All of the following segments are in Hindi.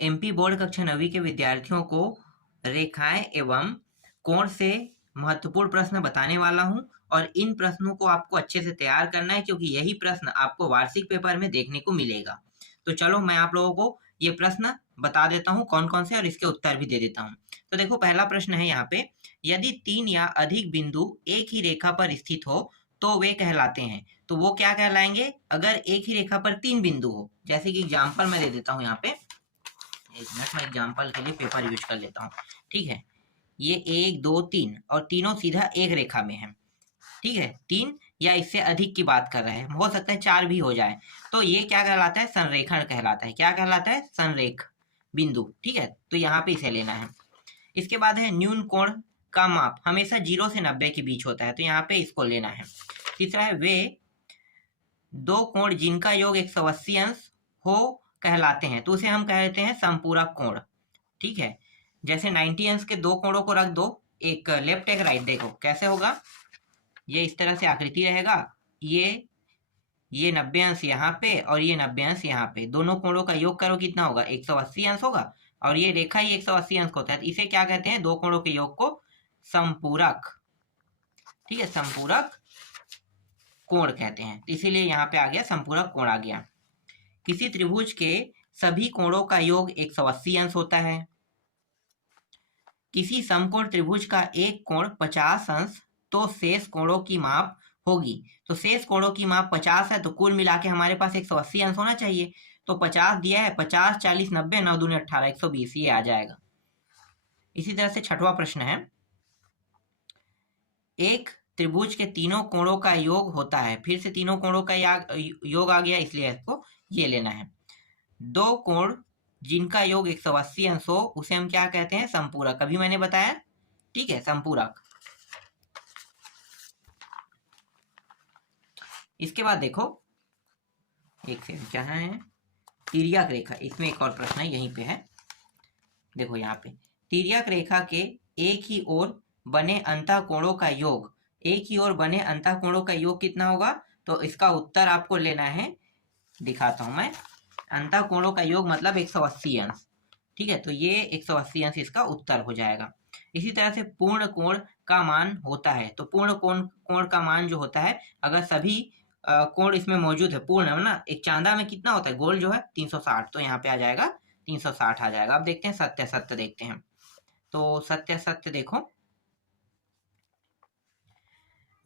एमपी बोर्ड कक्षा 9वीं के विद्यार्थियों को रेखाएं एवं कोण से महत्वपूर्ण प्रश्न बताने वाला हूं और इन प्रश्नों को आपको अच्छे से तैयार करना है क्योंकि यही प्रश्न आपको वार्षिक पेपर में देखने को मिलेगा। तो चलो मैं आप लोगों को ये प्रश्न बता देता हूँ कौन कौन से और इसके उत्तर भी दे देता हूँ। तो देखो पहला प्रश्न है यहाँ पे, यदि 3 या अधिक बिंदु एक ही रेखा पर स्थित हो तो वे कहलाते हैं। तो वो क्या कहलाएंगे? अगर एक ही रेखा पर 3 बिंदु हो, जैसे कि एग्जाम्पल मैं दे देता हूँ यहाँ पे, एक मिनट मैं एग्जाम्पल के लिए पेपर यूज कर लेता हूँ। ठीक है, ये 1 2 3 और तीनों सीधा एक रेखा में है। ठीक है, 3 या इससे अधिक की बात कर रहे हैं, हो सकता है 4 भी हो जाए। तो ये क्या कहलाता है? संरेखण कहलाता है। क्या कहलाता है? संरेख बिंदु। ठीक है, तो यहाँ पे इसे लेना है। इसके बाद है न्यून कोण का माप हमेशा 0 से 90 के बीच होता है, तो यहाँ पे इसको लेना है। तीसरा है वे दो कोण जिनका योग 180 अंश हो कहलाते हैं, तो उसे हम कहते हैं संपूरक कोण। ठीक है, जैसे 90 अंश के दो कोणों को रख दो, एक लेफ्ट एक राइट, देखो कैसे होगा। ये इस तरह से आकृति रहेगा, ये 90 अंश यहाँ पे और ये 90 अंश यहाँ पे, दोनों कोणों का योग करो कितना होगा? 180 अंश होगा और ये रेखा ही 180 अंश होता है। इसे क्या कहते हैं? दो कोणों के योग को संपूरक, ठीक है, संपूरक कोण कहते हैं। इसीलिए यहाँ पे आ गया संपूरक कोण आ गया। किसी त्रिभुज के सभी कोणों का योग 180 अंश होता है। किसी समकोण त्रिभुज का एक कोण 50 अंश तो शेष कोणों की माप होगी। तो शेष कोणों की माप 50 है, तो कुल मिला के हमारे पास 180 अंश होना चाहिए। तो 50 दिया है, 50 40 90 9 दूनी 18 120 ये आ जाएगा। इसी तरह से छठवां प्रश्न है, एक त्रिभुज के तीनों कोणों का योग होता है। फिर से तीनों कोणों का योग आ गया, इसलिए इसको ये लेना है। दो कोण जिनका योग 180 अंश हो उसे हम क्या कहते हैं? संपूरक। अभी मैंने बताया, ठीक है, संपूरक। इसके बाद देखो, एक सेकंड, क्या है? तिर्यक रेखा, इसमें एक और प्रश्न है, यहीं पे है। देखो यहाँ पे तिर्यक रेखा के एक ही ओर बने अंतःकोणों का योग, एक ही ओर बने अंतःकोणों का योग कितना होगा? तो इसका उत्तर आपको लेना है, दिखाता हूं मैं। अंतःकोणों का योग मतलब 180 अंश। ठीक है, तो ये 180 अंश इसका उत्तर हो जाएगा। इसी तरह से पूर्ण कोण का मान होता है। तो पूर्ण कोण का मान जो होता है, अगर सभी कोण इसमें मौजूद है, पूर्ण है ना, एक चांदा में कितना होता है? गोल जो है 360, तो यहाँ पे आ जाएगा 360 आ जाएगा। अब देखते हैं सत्य सत्य देखते हैं। तो सत्य सत्य देखो,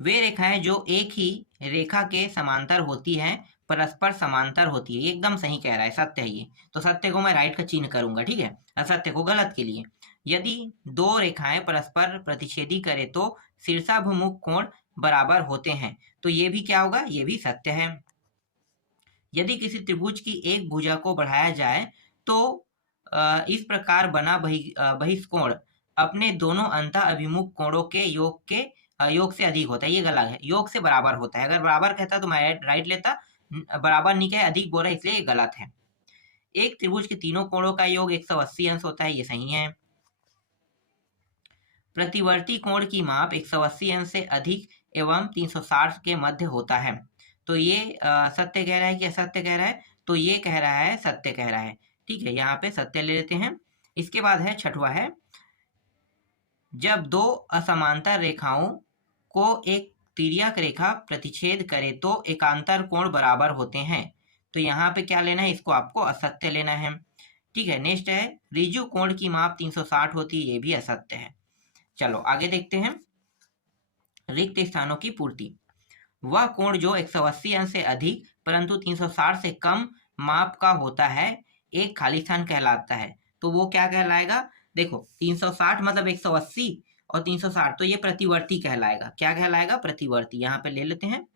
वे रेखाएं जो एक ही रेखा के समांतर होती हैं परस्पर समांतर होती है। ये एकदम सही कह रहा है, सत्य है ये। तो सत्य को मैं राइट का चिन्ह करूंगा, ठीक है, असत्य को गलत के लिए। यदि दो रेखाएं परस्पर प्रतिच्छेदी करें तो शीर्षाभिमुख कोण बराबर होते हैं, तो ये भी क्या होगा? ये भी सत्य है। यदि किसी त्रिभुज की एक भुजा को बढ़ाया जाए तो इस प्रकार बना बहिष्कोण अपने दोनों अंतः अभिमुख कोणों के योग से अधिक होता है। ये गलत है, योग से बराबर होता है। अगर बराबर कहता तो मैं राइट लेता, बराबर नहीं कहे, अधिक बोल रहा है, इसलिए ये गलत है। एक त्रिभुज के तीनों कोणों का योग 180 अंश होता है, ये सही है। प्रतिवर्ती कोण की माप 180 अंश से अधिक एवं 360 के मध्य होता है। तो ये सत्य कह रहा है कि असत्य कह रहा है? तो ये कह रहा है सत्य कह रहा है। ठीक है, यहाँ पे सत्य ले लेते हैं। इसके बाद है छठवा है, जब दो असमांतर रेखाओं को एक तिर्यक रेखा प्रतिच्छेद करे तो एकांतर कोण बराबर होते हैं। तो यहाँ पे क्या लेना है? इसको आपको असत्य लेना है। ठीक है, नेक्स्ट है ऋजु कोण की माप 360 होती है, ये भी असत्य है। चलो आगे देखते हैं, रिक्त स्थानों की पूर्ति। वह कोण जो 180 अंश से अधिक परंतु 360 से कम माप का होता है एक खाली स्थान कहलाता है। तो वो क्या कहलाएगा? देखो 360 मतलब 180 और 360, तो ये प्रतिवर्ती कहलाएगा। क्या कहलाएगा? प्रतिवर्ती। यहाँ पे ले लेते हैं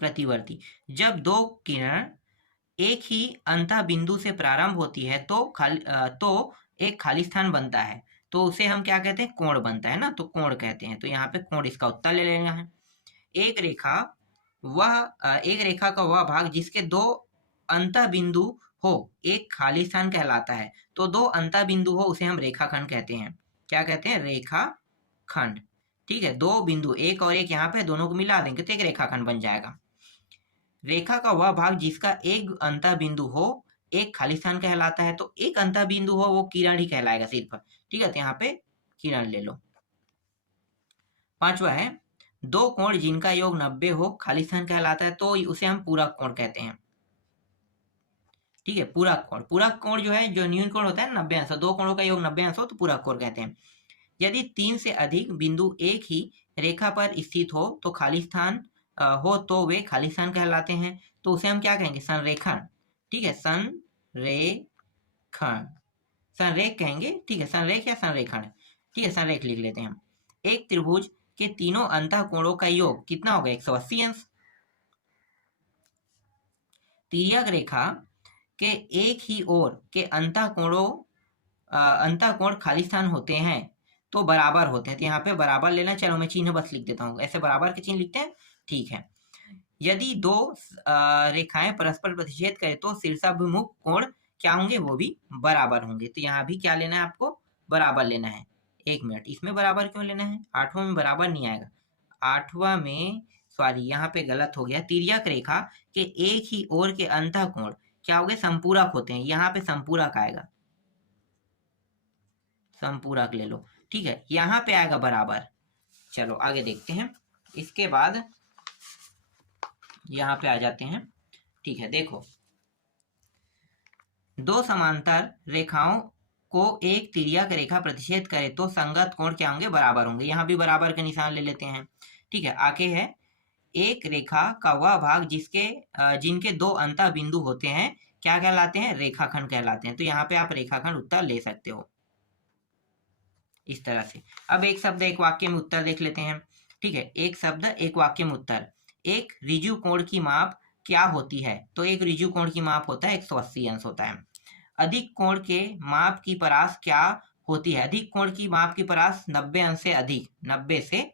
प्रतिवर्ती। जब दो किरण एक ही अंतः बिंदु से प्रारंभ होती है तो एक खाली स्थान बनता है, तो उसे हम क्या कहते हैं? कोण बनता है ना, तो कोण कहते हैं। तो यहाँ पे कोण, इसका उत्तर ले लेना है। एक रेखा का वह भाग जिसके दो अंतः बिंदु हो एक खाली स्थान कहलाता है। तो दो अंतः बिंदु हो उसे हम रेखाखंड कहते हैं। क्या कहते हैं? रेखाखंड। ठीक है, दो बिंदु एक और एक यहाँ पे दोनों को मिला देंगे तो एक रेखाखंड बन जाएगा। रेखा का वह भाग जिसका एक अंतः बिंदु हो एक खाली स्थान कहलाता है। तो एक अंतः बिंदु हो वो किरण ही कहलाएगा सिर्फ, ठीक है। तो यहाँ पे किरण ले लो। पांचवा है दो कोण जिनका योग 90 हो खाली स्थान कहलाता है। तो उसे हम पूरक कोण कहते हैं, ठीक है। पूरक कोण जो है, जो न्यून कोण होता है 90 अंश, दो कोणों का योग 90 अंश हो तो पूरक कोण कहते हैं। यदि 3 से अधिक बिंदु एक ही रेखा पर स्थित हो तो खाली स्थान हो तो वे खाली स्थान कहलाते हैं। तो उसे हम क्या कहेंगे? संरेखण, ठीक है। संरेखण, संरेख कहेंगे, ठीक है। संरेख या संरेखण, ठीक है। संरेख लिख लेते हैं हम। एक त्रिभुज के तीनों अंतः कोणों का योग कितना होगा? 180 अंश। तिर्यक रेखा के एक ही ओर के अंतः कोण खाली स्थान होते हैं तो बराबर होते हैं। तो यहाँ पे बराबर लेना, चलो मैं चिन्ह बस लिख देता हूँ, ऐसे बराबर के चिन्ह लिखते हैं, ठीक है। यदि दो रेखाएं परस्पर प्रतिच्छेद करें तो शीर्षाभिमुख कोण क्या होंगे? वो भी बराबर होंगे। तो यहाँ भी क्या लेना है आपको? बराबर लेना है। एक मिनट, इसमें बराबर क्यों लेना है? आठवां में बराबर नहीं आएगा। आठवां में, सॉरी यहाँ पे गलत हो गया। तिर्यक रेखा के एक ही ओर के अंतः कोण क्या हो गए? संपूरक होते हैं। यहाँ पे संपूरक आएगा, संपूरक ले लो, ठीक है। यहाँ पे आएगा बराबर। चलो आगे देखते हैं। इसके बाद यहाँ पे आ जाते हैं, ठीक है। देखो, दो समांतर रेखाओं को एक तिर्यक रेखा प्रतिच्छेद करे तो संगत कोण क्या होंगे? बराबर होंगे। यहाँ भी बराबर के निशान ले लेते हैं, ठीक है। आगे है एक रेखा का वह भाग जिनके दो अंतः बिंदु होते हैं क्या कहलाते हैं? रेखाखंड कहलाते हैं। तो यहाँ पे आप रेखाखंड उत्तर ले सकते हो इस तरह से। अब एक शब्द एक वाक्य में उत्तर देख लेते हैं, ठीक है। एक शब्द एक वाक्य में उत्तर। एक ऋजु कोण की माप क्या होती है? तो एक ऋजु कोण की माप होता है 180 अंश होता है। अधिक कोण के माप की परास क्या होती है? अधिक कोण की माप की परास 90 अंश से अधिक, 90 से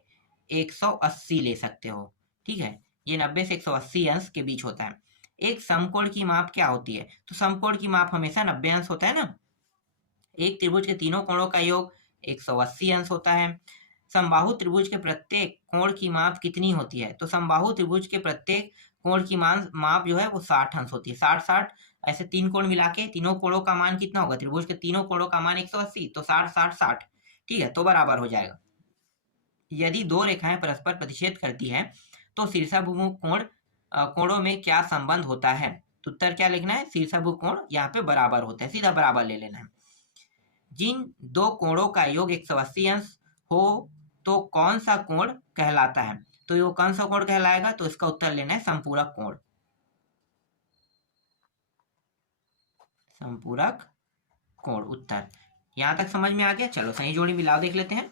180 ले सकते हो, ठीक है। ये 90 से 180 अंश के बीच होता है। एक समकोण की माप क्या होती है? तो समकोण की माप हमेशा 90 अंश होता है ना। एक त्रिभुज के तीनों कोणों का योग 180 अंश होता है। समबाहु त्रिभुज के प्रत्येक कोण की माप कितनी होती है? तो समबाहु त्रिभुज के प्रत्येक कोण की माप जो है वो 60 अंश होती है। 60-60 ऐसे तीन कोण मिला के तीनों कोणों का मान कितना होगा? त्रिभुज के तीनों कोणों का मान 180, तो 60-60-60, ठीक है। तो बराबर हो जाएगा। यदि दो रेखाएं परस्पर प्रतिच्छेद करती है तो शीर्षाभिमुख कोणों में क्या संबंध होता है? तो उत्तर क्या लिखना है? शीर्षाभिमुख कोण यहाँ पे बराबर होता है, सीधा बराबर ले लेना है। जिन दो कोणों का योग 180 अंश हो तो कौन सा कोण कहलाता है? तो ये कौन सा कोण कहलाएगा? तो इसका उत्तर लेना है संपूरक कोण, संपूरक कोण उत्तर। यहां तक समझ में आ गया? चलो सही जोड़ी मिलाओ देख लेते हैं।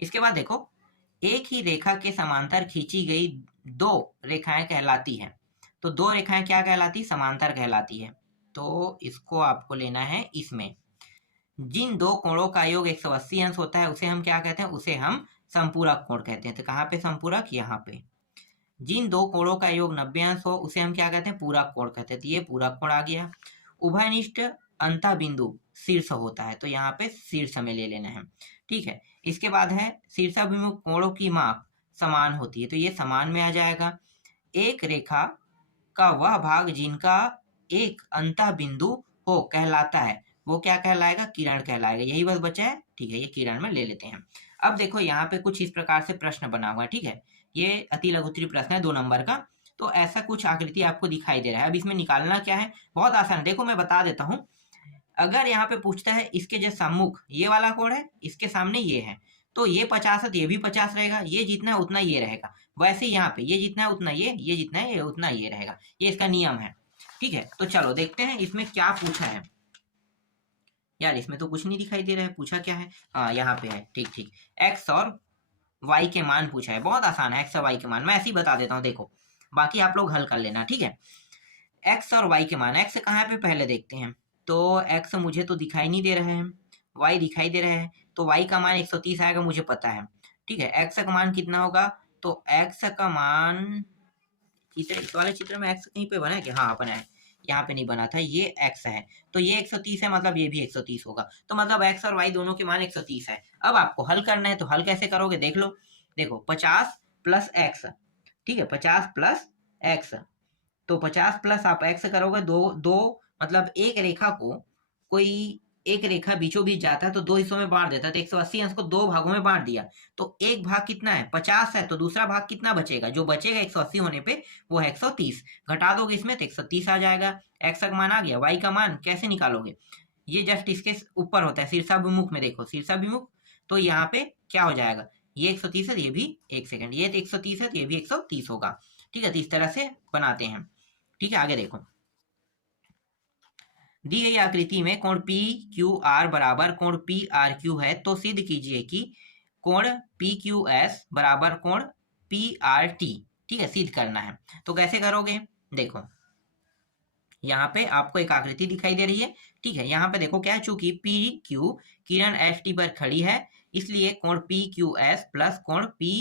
इसके बाद देखो, एक ही रेखा के समांतर खींची गई दो रेखाएं कहलाती हैं। तो दो रेखाएं क्या कहलाती? समांतर कहलाती है। तो इसको आपको लेना है इसमें। जिन दो कोणों का योग 180 अंश होता है उसे हम क्या कहते हैं? उसे हम संपूरक कोण कहते हैं। तो कहाँ पे संपूरक? यहाँ पे। जिन दो कोणों का योग 90 अंश हो उसे हम क्या कहते हैं? पूरक कोण कहते हैं। तो ये पूरक कोण आ गया। उभयनिष्ठ अंतः बिंदु शीर्ष होता है, तो यहाँ पे शीर्ष में ले लेना है, ठीक है। इसके बाद है शीर्षाभिमुख कोणों की माप समान होती है, तो ये समान में आ जाएगा। एक रेखा का वह भाग जिनका एक अंतः बिंदु हो कहलाता है, वो क्या कहलाएगा? किरण कहलाएगा। यही बस बचा है, ठीक है। ये किरण में ले लेते हैं। अब देखो यहाँ पे कुछ इस प्रकार से प्रश्न बना हुआ है, ठीक है। ये अति लघुत्तरीय प्रश्न है 2 नंबर का। तो ऐसा कुछ आकृति आपको दिखाई दे रहा है। अब इसमें निकालना क्या है? बहुत आसान है। देखो मैं बता देता हूँ। अगर यहाँ पे पूछता है इसके जैसे सम्मुख ये वाला कोण है, इसके सामने ये है, तो ये 50 है तो ये भी 50 रहेगा। ये जितना है उतना ये रहेगा। वैसे यहाँ पे ये जितना है उतना ये जितना है ये उतना ये रहेगा। ये इसका नियम है, ठीक है। तो चलो देखते हैं इसमें क्या पूछा है। यार इसमें तो कुछ नहीं दिखाई दे रहा है, पूछा क्या है? हाँ यहाँ पे है, ठीक ठीक। एक्स और वाई के मान पूछा है। बहुत आसान है, एक्स और वाई के मान मैं ऐसे ही बता देता हूँ, देखो बाकी आप लोग हल कर लेना, ठीक है। एक्स और वाई के मान, एक्स कहाँ पे पहले देखते हैं। तो एक्स मुझे तो दिखाई नहीं दे रहे हैं, वाई दिखाई दे रहे हैं। तो वाई का मान 130 आएगा, मुझे पता है, ठीक है। एक्स का मान कितना होगा? तो एक्स का मान, इस वाले चित्र में एक्स कहीं पे बना है क्या? हाँ बना है, यहाँ पे नहीं बना था। ये एक्स है तो ये 130 है, मतलब ये भी 130 होगा। तो मतलब एक्स और वाई दोनों के मान 130 है। अब आपको हल करना है, तो हल कैसे करोगे देख लो। देखो 50 प्लस एक्स, ठीक है, 50 प्लस एक्स, तो 50 प्लस आप एक्स करोगे, दो दो मतलब एक रेखा को कोई एक रेखा बीचों बीच जाता है तो दो हिस्सों में बांट देता है, तो 180 अंश को दो भागों में बांट दिया, तो एक भाग कितना है 50 है, तो दूसरा भाग कितना बचेगा, जो बचेगा 180 होने पे वो है 130, घटा दोगे इसमें तो 130 आ जाएगा। एक्स का मान आ गया, वाई का मान कैसे निकालोगे, ये जस्ट इसके ऊपर होता है शीर्षाभिमुख में, देखो शीर्षाभिमुख, तो यहाँ पे क्या हो जाएगा, ये 130 है, ये भी एक सेकंड, ये 130 है तो ये भी 130 होगा। ठीक है, तो इस तरह से बनाते हैं। ठीक है, आगे देखो, दी गई आकृति में कोण पी क्यू आर बराबर कोण पी आर क्यू है, तो सिद्ध कीजिए कि कोण पी क्यू एस बराबर कोण पी आर टी। ठीक है, सिद्ध करना है, तो कैसे करोगे, देखो यहाँ पे आपको एक आकृति दिखाई दे रही है। ठीक है, यहाँ पे देखो क्या है, चूंकि पी क्यू किरण एस टी पर खड़ी है, इसलिए कोण पी क्यू एस प्लस कोण पी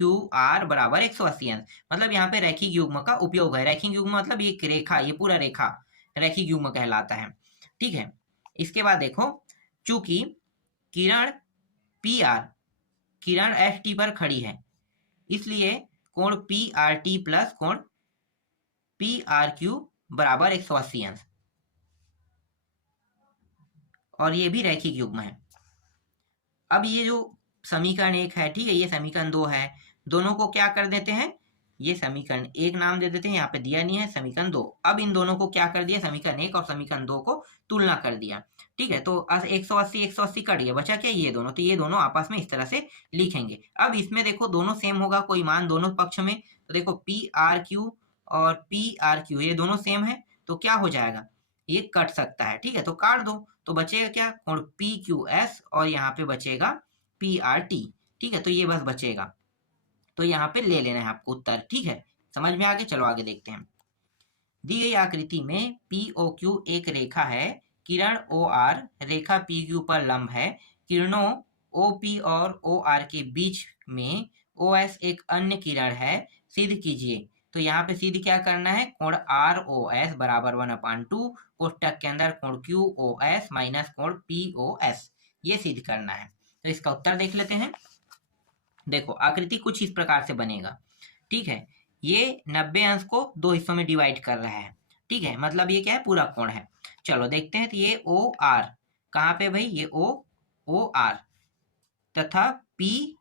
क्यू आर बराबर 180 अंश, मतलब यहाँ पे रैखिक युग्म का उपयोग है। रैखिक युग्म मतलब ये रेखा, ये पूरा रेखा रैखिक युग्म कहलाता है। ठीक है, इसके बाद देखो, चूंकि किरण पी आर किरण एस टी पर खड़ी है, इसलिए कोण पी आर टी प्लस कोण पी आर क्यू बराबर 180 अंश, और ये भी रैखिक युग्म है। अब ये जो समीकरण 1 है, ठीक है, ये समीकरण 2 है, दोनों को क्या कर देते हैं, ये समीकरण 1 नाम दे देते हैं, यहाँ पे दिया नहीं है, समीकरण 2। अब इन दोनों को क्या कर दिया, समीकरण 1 और समीकरण 2 को तुलना कर दिया। ठीक है, तो 180 180 कट गया, बचा क्या, ये दोनों, तो ये दोनों आपस में इस तरह से लिखेंगे। अब इसमें देखो दोनों सेम होगा, कोई मान दोनों पक्ष में, तो देखो पी आर क्यू और पी आर क्यू ये दोनों सेम है, तो क्या हो जाएगा, ये कट सकता है। ठीक है, तो काट दो, तो बचेगा क्या, कोण पी क्यू एस और यहाँ पे बचेगा पी आर टी। ठीक है, तो ये बस बचेगा, तो यहाँ पे ले लेना है आपको उत्तर। ठीक है, समझ में आगे, चलो आगे देखते हैं। दी गई आकृति में पी ओ क्यू एक रेखा है, किरण ओ आर रेखा पी क्यू पर लंब है, किरणों ओ पी और ओ आर के बीच में ओ एस एक अन्य किरण है, सिद्ध कीजिए। तो यहाँ पे सिद्ध क्या करना है, कोण आर ओ एस बराबर 1/2 कोष्टक के अंदर कोण क्यू ओ एस माइनस कोण पी ओ एस, ये सिद्ध करना है। तो इसका उत्तर देख लेते हैं। देखो आकृति कुछ इस प्रकार से बनेगा। ठीक है, ये 90 अंश को दो हिस्सों में डिवाइड कर रहा है। ठीक है, मतलब ये क्या है, पूरा कोण है। चलो देखते हैं, तो ये ओ आर कहाँ पे भाई, ये ओ आर तथा पी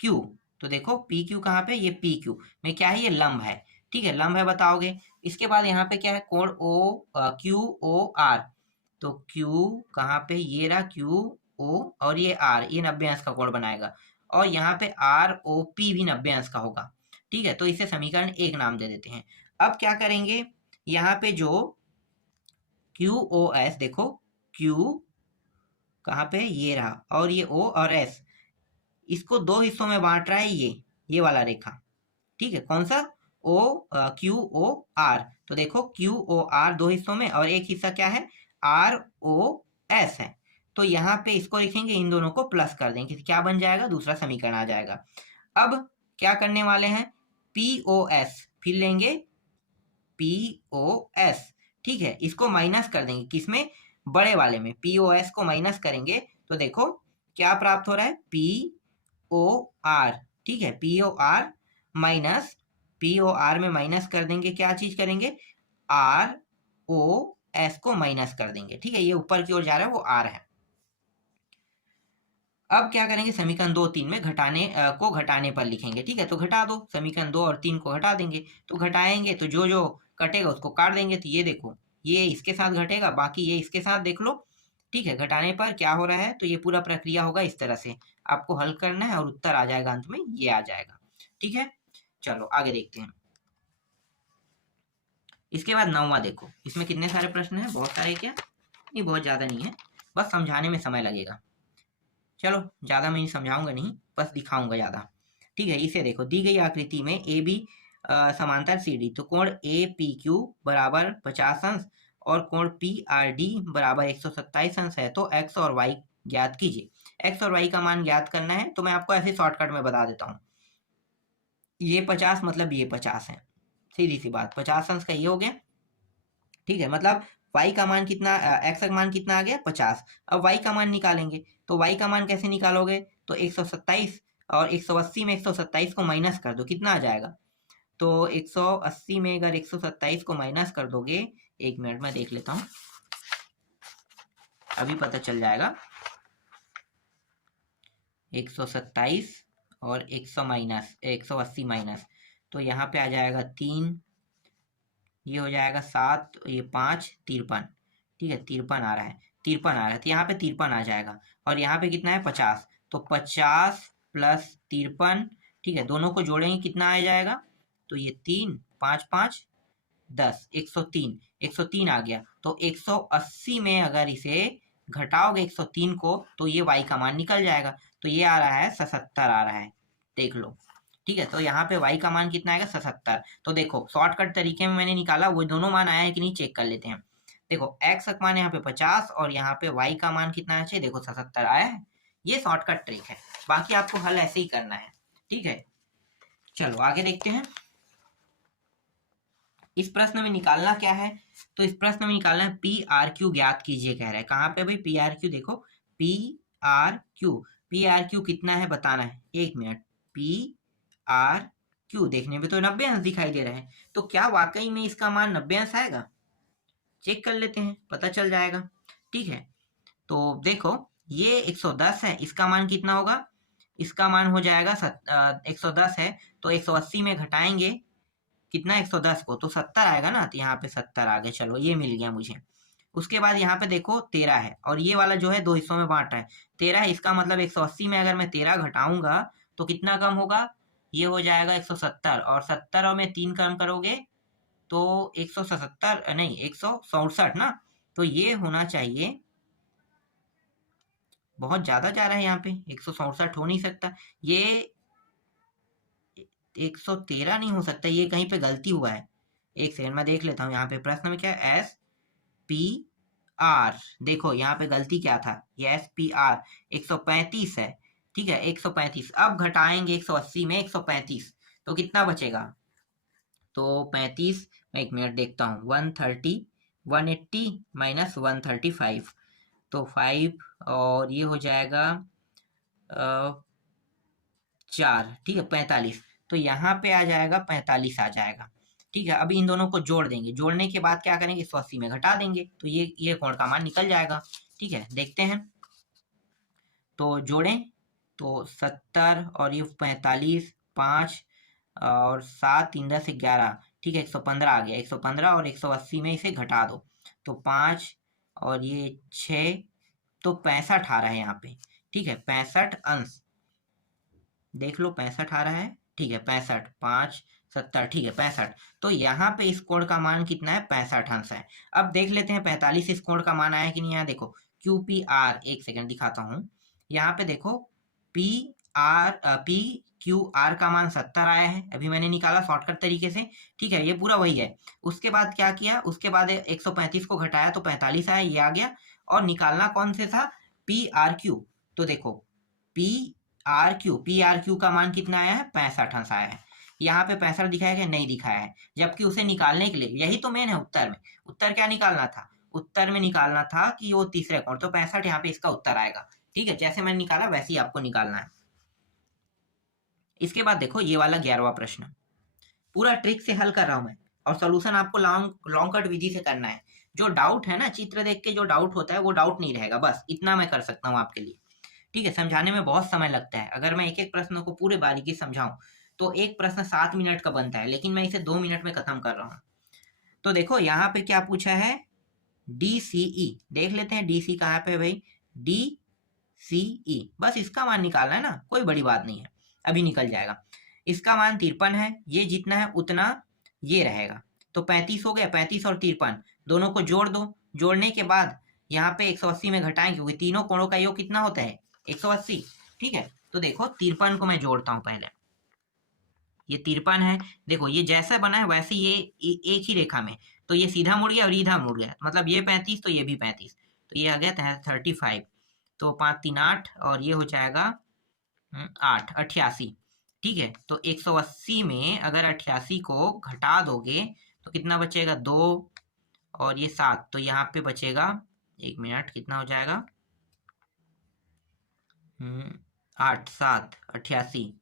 क्यू, तो देखो पी क्यू कहाँ पे, ये पी क्यू में क्या है, ये लंब है। ठीक है, लंब है बताओगे। इसके बाद यहाँ पे क्या है, कोण ओ क्यू ओ आर, तो क्यू कहाँ पे, ये रहा क्यू ओ और ये आर, ये 90 अंश का कोण बनाएगा, और यहाँ पे आर ओ पी भी 90 अंश का होगा। ठीक है, तो इसे समीकरण 1 नाम दे देते हैं। अब क्या करेंगे, यहाँ पे जो क्यू ओ एस, देखो क्यू कहाँ पे, ये रहा, और ये ओ और एस, इसको दो हिस्सों में बांट रहा है ये वाला रेखा। ठीक है, कौन सा, ओ क्यू ओ आर, तो देखो क्यू ओ आर दो हिस्सों में, और एक हिस्सा क्या है, आर ओ एस है, तो यहाँ पे इसको लिखेंगे, इन दोनों को प्लस कर देंगे, क्या बन जाएगा, दूसरा समीकरण आ जाएगा। अब क्या करने वाले हैं, पी ओ एस फिर लेंगे पी ओ एस। ठीक है, इसको माइनस कर देंगे, किसमें, बड़े वाले में, पी ओ एस को माइनस करेंगे, तो देखो क्या प्राप्त हो रहा है, पी ओ आर। ठीक है, P O R minus, P O R में माइनस कर देंगे, क्या चीज करेंगे, आर ओ एस को माइनस कर देंगे। ठीक है, ये ऊपर की ओर जा रहा है, वो आर है। अब क्या करेंगे, समीकरण 2 3 में घटाने पर लिखेंगे। ठीक है, तो घटा दो, समीकरण 2 और 3 को घटा देंगे, तो घटाएंगे तो जो जो कटेगा उसको काट देंगे, तो ये देखो ये इसके साथ घटेगा, बाकी ये इसके साथ, देख लो। ठीक है, घटाने पर क्या हो रहा है, तो ये पूरा प्रक्रिया होगा इस तरह से, आपको हल करना है और उत्तर आ जाएगा, अंत में ये आ जाएगा। ठीक है, चलो आगे देखते हैं। इसके बाद 9वां देखो, इसमें कितने सारे प्रश्न हैं, बहुत सारे क्या, नहीं बहुत ज्यादा नहीं है, बस समझाने में समय लगेगा। चलो ज़्यादा मैं समझाऊंगा नहीं, बस दिखाऊंगा ज़्यादा। ठीक है, इसे देखो, दी गई आकृति में ए बी समांतर सी डी, तो कोण ए पी क्यू बराबर 50 अंश और कोण पी आर डी बराबर 127 अंश है, तो एक्स और वाई ज्ञात कीजिए। एक्स और वाई का मान ज्ञात करना है, तो मैं आपको ऐसे शॉर्टकट में बता देता हूँ। ये 50 मतलब ये 50 है, सीधी सी बात, 50 अंश का ये हो गया। ठीक है, मतलब y का मान कितना, x का मान कितना आ गया 50। अब y का मान निकालेंगे, तो y का मान कैसे निकालोगे, तो 127 और 180 में 127 को माइनस कर दो, कितना आ जाएगा, तो 180 में अगर 127 को माइनस कर दोगे, 1 मिनट में देख लेता हूँ, अभी पता चल जाएगा। 127 और 180 माइनस, तो यहाँ पे आ जाएगा 3, ये हो जाएगा 7, ये 5, 53। ठीक है, 53 आ रहा है, 53 आ रहा है, तो यहाँ पे 53 आ जाएगा। और यहाँ पे कितना है 50, तो 50 प्लस 53, ठीक है, दोनों को जोड़ेंगे कितना आ जाएगा, तो ये 3, 5, 5, 10, 103, 103 आ गया। तो 180 में अगर इसे घटाओगे 103 को, तो ये y का मान निकल जाएगा। तो ये आ रहा है 77 आ रहा है, देख लो। ठीक है, तो यहाँ पे y का मान कितना आएगा 77। तो देखो शॉर्टकट तरीके में मैंने निकाला, वो दोनों मान आया है कि नहीं चेक कर लेते हैं। देखो x का मान यहाँ पे 50 और यहाँ पे y का मान कितना आना चाहिए, देखो 77 आया है। ये शॉर्टकट ट्रिक है, बाकी आपको हल ऐसे ही करना है। ठीक है, चलो आगे देखते हैं। इस प्रश्न में निकालना क्या है, तो इस प्रश्न में निकालना है पी आर क्यू ज्ञात कीजिए कह रहा है। कहाँ पे भाई पी आर क्यू, देखो पी आर क्यू कितना है बताना है। 1 मिनट, पी आर क्यू देखने में तो 90 अंश दिखाई दे रहा है, तो क्या वाकई में इसका मान 90 अंश आएगा, चेक कर लेते हैं, पता चल जाएगा। ठीक है, तो देखो ये 110 है, इसका मान कितना होगा, इसका मान हो जाएगा 110 है, तो 180 में घटाएंगे कितना 110 को, तो 70 आएगा ना, तो यहाँ पे 70 आ गया, चलो ये मिल गया मुझे। उसके बाद यहाँ पे देखो 13 है, और ये वाला जो है 2 हिस्सों में बांट रहा है, 13 है, इसका मतलब 180 में अगर मैं 13 घटाऊंगा तो कितना कम होगा, ये हो जाएगा 170, और 70 और में 3 कम करोगे तो 177 नहीं 167 ना, तो ये होना चाहिए, बहुत ज्यादा जा रहा है यहाँ पे, 167 हो नहीं सकता, ये 113 नहीं हो सकता, ये कहीं पे गलती हुआ है। एक सेकंड में देख लेता हूँ, यहाँ पे प्रश्न में क्या है, एस पी आर, देखो यहाँ पे गलती क्या था, ये एस पी आर 135 है। ठीक है, 135, अब घटाएंगे 180 में 135, तो कितना बचेगा, तो 35, मैं 1 मिनट देखता हूँ, 180 माइनस 135, तो 5, और ये हो जाएगा 4, ठीक है 45, तो यहाँ पे आ जाएगा 45 आ जाएगा। ठीक है, अभी इन दोनों को जोड़ देंगे, जोड़ने के बाद क्या करेंगे 180 में घटा देंगे, तो ये कोण का मान निकल जाएगा। ठीक है, देखते हैं, तो जोड़ें, तो 70 और ये 45, 5 और 7, 3 10 11, ठीक है 115 आ गया, 115 और 180 में इसे घटा दो, तो 5 और ये 6, तो 65 आ रहा है यहाँ पे। ठीक है, 65 अंश, देख लो 65 आ रहा है, ठीक है 65, 5, 70, ठीक है 65, तो यहाँ पे इस कोण का मान कितना है 65 अंश है। अब देख लेते हैं 45 इस कोण का मान आया कि नहीं, यहाँ देखो क्यू पी आर, एक सेकंड दिखाता हूँ, यहाँ पे देखो पी क्यू आर का मान 70 आया है, अभी मैंने निकाला शॉर्टकट तरीके से। ठीक है, ये पूरा वही है। उसके बाद क्या किया, उसके बाद 135 को घटाया तो 45 आया, ये आ गया, और निकालना कौन से था, पी आर क्यू, तो देखो पी आर क्यू का मान कितना आया है 65 अंश आया है। यहाँ पे 65 दिखाया गया, नहीं दिखाया है, जबकि उसे निकालने के लिए, यही तो मेन है उत्तर में, उत्तर क्या निकालना था, उत्तर में निकालना था कि वो तीसरे कोण, तो 65 यहाँ पे इसका उत्तर आएगा। ठीक है, जैसे मैंने निकाला वैसे ही आपको निकालना है। इसके बाद देखो ये वाला 11वां प्रश्न, पूरा ट्रिक से हल कर रहा हूं मैं, और सोल्यूशन आपको लॉन्ग कट विधि से करना है। जो डाउट है ना, चित्र देख के जो डाउट होता है वो डाउट नहीं रहेगा, बस इतना मैं कर सकता हूँ आपके लिए। ठीक है, समझाने में बहुत समय लगता है, अगर मैं एक एक प्रश्न को पूरे बारीकी समझाऊं तो एक प्रश्न 7 मिनट का बनता है, लेकिन मैं इसे 2 मिनट में खत्म कर रहा हूँ। तो देखो यहाँ पे क्या पूछा है, DCE, देख लेते हैं DC कहाँ पे भाई, DCE, बस इसका मान निकालना है ना, कोई बड़ी बात नहीं है, अभी निकल जाएगा। इसका मान 53 है, ये जितना है उतना ये रहेगा, तो 35 हो गया, 35 और 53 दोनों को जोड़ दो, जोड़ने के बाद यहाँ पे 180 में घटाएं, क्योंकि तीनों कोणों का योग कितना होता है 180। ठीक है, तो देखो 53 को मैं जोड़ता हूँ पहले, ये 53 है, देखो ये जैसा बना है वैसे ये एक ही रेखा में, तो ये सीधा मुड़ गया और इधर मुड़ गया, मतलब ये 35 तो ये भी 35, तो ये आ गया 35, तो 5 3 8, और ये हो जाएगा 8 88। ठीक है, तो 180 में अगर 88 को घटा दोगे तो कितना बचेगा, 2 और ये 7, तो यहाँ पे बचेगा, 1 मिनट, कितना हो जाएगा, 8 7 88,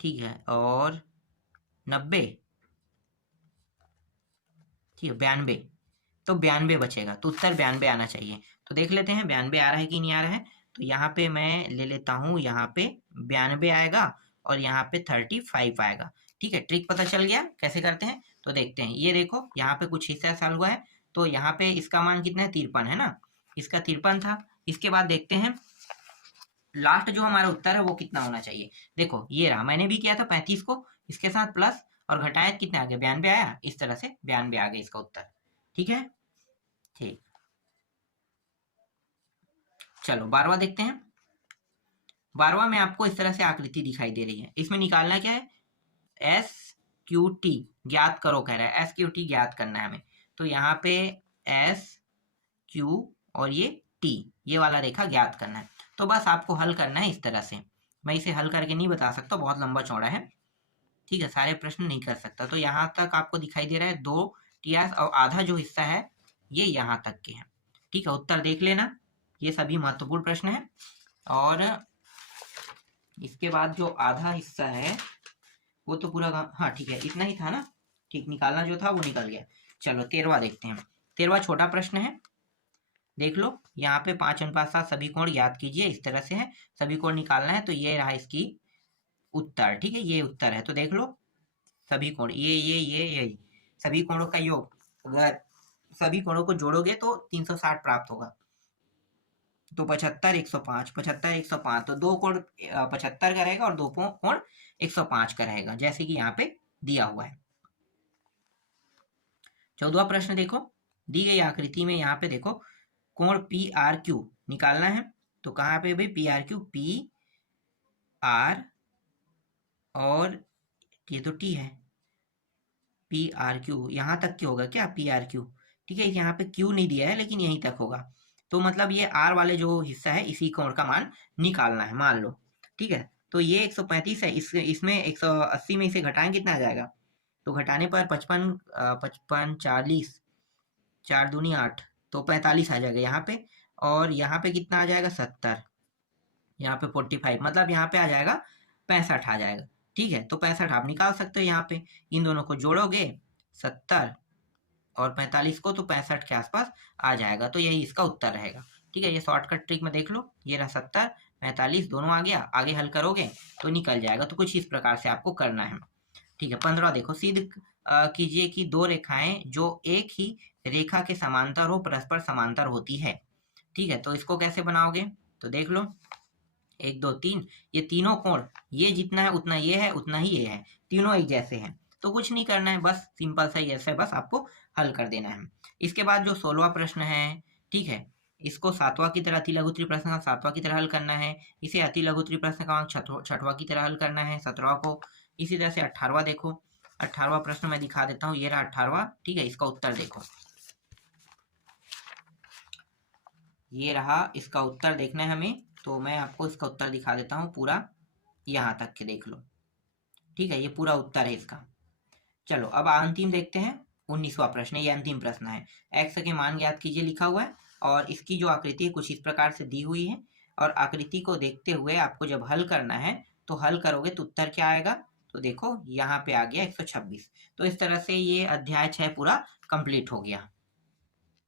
ठीक है, और 90, ठीक है 92, तो 92 बचेगा, तो उत्तर 92 आना चाहिए। तो देख लेते हैं 92 आ रहा है कि नहीं आ रहा है। तो यहाँ पे मैं ले लेता हूँ, यहाँ पे 92 आएगा और यहाँ पे 35 आएगा। ठीक है, ट्रिक पता चल गया कैसे करते हैं। तो देखते हैं, ये देखो यहाँ पे कुछ हिस्सा सॉल्व हुआ है, तो यहाँ पे इसका मान कितना है 53 है ना, इसका 53 था। इसके बाद देखते हैं लास्ट जो हमारा उत्तर है वो कितना होना चाहिए। देखो ये रहा, मैंने भी किया था 35 को इसके साथ प्लस और घटाया, कितने आ गया 92 आया, इस तरह से 92 आ गया इसका उत्तर। ठीक है, ठीक। चलो 12वां देखते हैं। 12वां में आपको इस तरह से आकृति दिखाई दे रही है, इसमें निकालना क्या है, एस क्यू टी ज्ञात करो कह रहा है, एस क्यू टी ज्ञात करना है हमें। तो यहाँ पे एस क्यू और ये टी, ये वाला रेखा ज्ञात करना है। तो बस आपको हल करना है इस तरह से, मैं इसे हल करके नहीं बता सकता, बहुत लंबा चौड़ा है। ठीक है, सारे प्रश्न नहीं कर सकता। तो यहाँ तक आपको दिखाई दे रहा है 2 टीआर और आधा जो हिस्सा है ये यहाँ तक के हैं। ठीक है, उत्तर देख लेना, ये सभी महत्वपूर्ण प्रश्न है। और इसके बाद जो आधा हिस्सा है वो तो पूरा, हाँ ठीक है इतना ही था ना, ठीक, निकालना जो था वो निकल गया। चलो 13वां देखते हैं। 13वां छोटा प्रश्न है, देख लो यहाँ पे 5:7 सभी कोण याद कीजिए, इस तरह से है, सभी कोण निकालना है। तो ये रहा इसकी उत्तर। ठीक है, ये उत्तर है। तो देख लो सभी कोण, ये सभी कोणों का योग, अगर सभी कोणों को जोड़ोगे तो 360 प्राप्त होगा। तो 75 105, 75 105, तो 2 कोण 75 का रहेगा और 2 कोण 105 का रहेगा, जैसे कि यहाँ पे दिया हुआ है। 14वां प्रश्न देखो, दी गई आकृति में यहाँ पे देखो कोण पी आर क्यू निकालना है। तो कहाँ पे भाई P R Q, P R और ये तो टी है, पी आर क्यू यहाँ तक की होगा क्या, पी आर क्यू। ठीक है, यहाँ पे क्यू नहीं दिया है लेकिन यहीं तक होगा। तो मतलब ये आर वाले जो हिस्सा है इसी कोण का मान निकालना है, मान लो। ठीक है, तो ये 135 है, इसमें 180 में इसे घटाएं कितना आ जाएगा। तो घटाने पर 55 55 40, 4 दूनी 8, तो 45 आ जाएगा यहाँ पे। और यहाँ पे कितना आ जाएगा 70, यहाँ पे 45, मतलब यहाँ पे आ जाएगा 65 आ जाएगा। ठीक है, तो 65 आप निकाल सकते हो यहाँ पे, इन दोनों को जोड़ोगे 70 और 45 को, तो 65 के आसपास आ जाएगा। तो यही इसका उत्तर रहेगा। ठीक है, ये शॉर्टकट ट्रिक में देख लो, ये रहा 70 45 दोनों आ गया, आगे हल करोगे तो निकल जाएगा। तो कुछ इस प्रकार से आपको करना है। ठीक है, 15 देखो, सिद्ध कीजिए कि 2 रेखाएं जो एक ही रेखा के समांतर हो परस्पर समांतर होती है। ठीक है, तो इसको कैसे बनाओगे, तो देख लो 1 2 3, ये तीनों कोण, ये जितना है उतना ये है, उतना ही ये है, तीनों एक जैसे हैं। तो कुछ नहीं करना है, बस सिंपल सा ही ऐसे बस आपको हल कर देना है। इसके बाद जो 16वां प्रश्न है, ठीक है, इसको 7वां की तरह, अति लघु प्रश्न का 7वां की तरह हल करना है। इसे अति लघु प्रश्न का 6वां की तरह हल करना है 17वां को। इसी तरह से 18वां देखो, 18वां प्रश्न मैं दिखा देता हूँ, ये रहा 18वां। ठीक है, इसका उत्तर देखो, ये रहा इसका उत्तर, देखना है हमें। तो मैं आपको इसका उत्तर दिखा देता हूँ पूरा, यहाँ तक के देख लो। ठीक है, ये पूरा उत्तर है इसका। चलो अब अंतिम देखते हैं, 19वां प्रश्न, ये अंतिम प्रश्न है। x के मान ज्ञात कीजिए लिखा हुआ है और इसकी जो आकृति है कुछ इस प्रकार से दी हुई है। और आकृति को देखते हुए आपको जब हल करना है तो हल करोगे तो उत्तर क्या आएगा, तो देखो यहाँ पे आ गया 126। तो इस तरह से ये अध्याय 6 पूरा कंप्लीट हो गया।